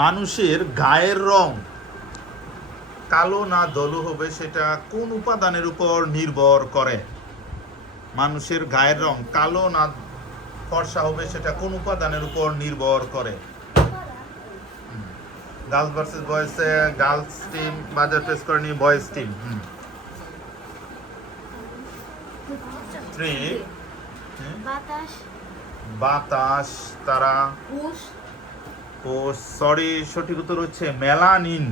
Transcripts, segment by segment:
মানুষের গায়ের রং কালো না দলু হবে সেটা কোন উপাদানের উপর নির্ভর করে? মানুষের গায়ের রং কালো না ফর্সা হবে সেটা কোন উপাদানের উপর নির্ভর করে? গার্লস ভার্সেস বয়েজে গার্লস টিম বাজার প্রেস করে নি বয়েজ টিম। 3 বাতাস তারা সরি সঠিক উত্তর হচ্ছে মেলানিন।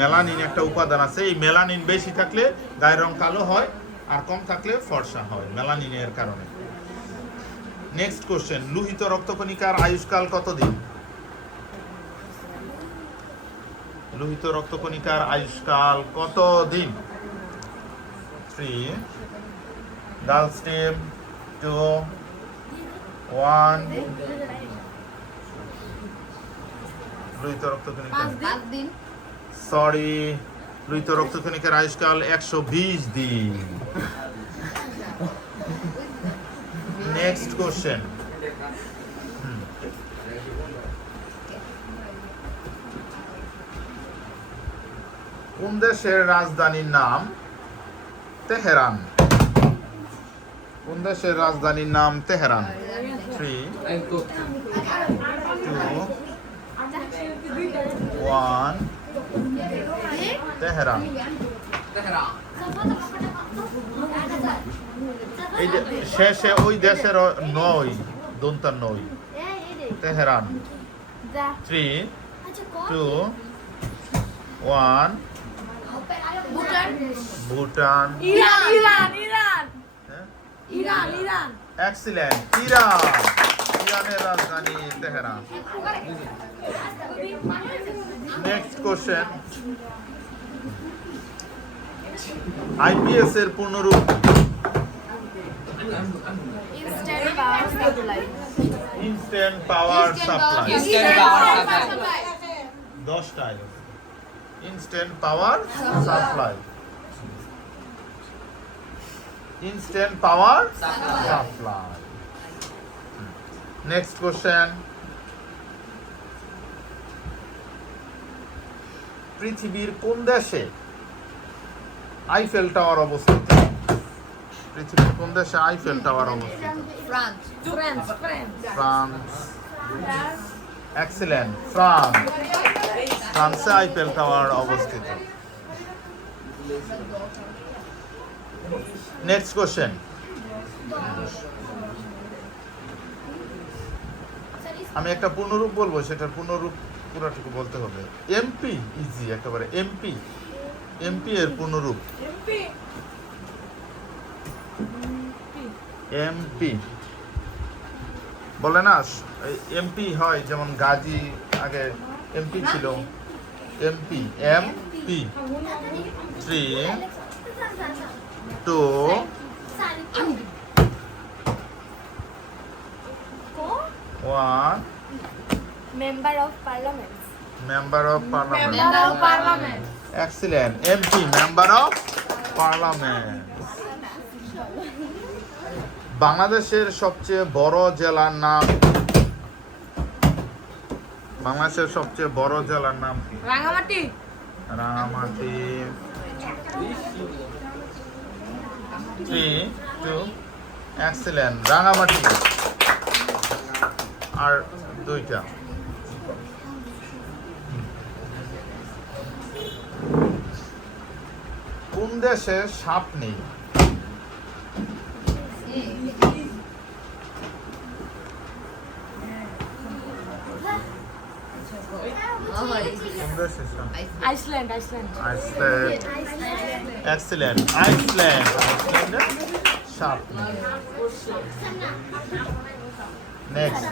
মেলানিন একটা উপাদান আছে, এই মেলানিন বেশি থাকলে গায়ের রং কালো হয় আর কম থাকলে ফর্সা হয় মেলানিনের কারণে। নেক্সট কোশ্চেন, লোহিত রক্তকণিকার আয়ুষ্কাল কতদিন? লোহিত রক্তকণিকার আয়ুষ্কাল কতদিন? 3 গার্লস টিম 2 1 লোহিত রক্তকণিকা সরি লোহিত রক্তকণিকার আয়ুষ্কাল 120 দিন। নেক্সট কোশ্চেন, কোন দেশের রাজধানীর নাম তেহরান? কোন দেশের রাজধানীর নাম তেহরান? 3 2 1 তেহরান। এই যে শেষে ওই দেশের নয় দন্তার নয় তেহরান। 3 2 1 ভুটান। এক্সিলেন্ট, ইরানের রাজধানী তেহরান। নেক্সট কোশ্চেন, আইপিএস এর পূর্ণরূপ? Instant power supply. 10টায় instant power supply. Instant power supply. Next question, পৃথিবীর কোন দেশে আইফেল টাওয়ার অবস্থিত? পৃথিবীর কোন দেশে আইফেল টাওয়ার অবস্থিত? ফ্রান্স। এক্সিলেন্ট, ফ্রান্সে আইফেল টাওয়ার অবস্থিত। নেক্সট কোশ্চেন, আমি একটা পূর্ণরূপ বলবো, সেটার পূর্ণরূপ পুরোটুকু বলতে হবে। এমপি ইজি একেবারে। এমপি এর পূর্ণরূপ? এমপি বলে না, এমপি হয় যেমন গাজী আগে এমপি ছিল। MP 3 2 1 Member of Parliament. Member of Parliament. Excellent. MP, Member of Parliament. বাংলাদেশের সবচেয়ে বড় জেলার নাম? বাংলাদেশের সবচেয়ে বড় জেলার নাম কি? রাঙামাটি। 3 2 এক্সিলেন্ট, রাঙামাটি। আর দুইটা, কোন দেশে সাপ নেই? আইসল্যান্ড। এক্সিলেন্ট, আইসল্যান্ড সাপ নেই। নেক্সট,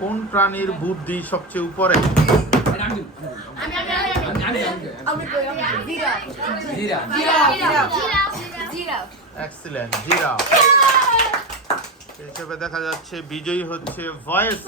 কোন প্রাণীর বুদ্ধি সবচেয়ে উপরে? Excellent, giraffe. হিসেবে দেখা যাচ্ছে বিজয়ী হচ্ছে ভয়েস।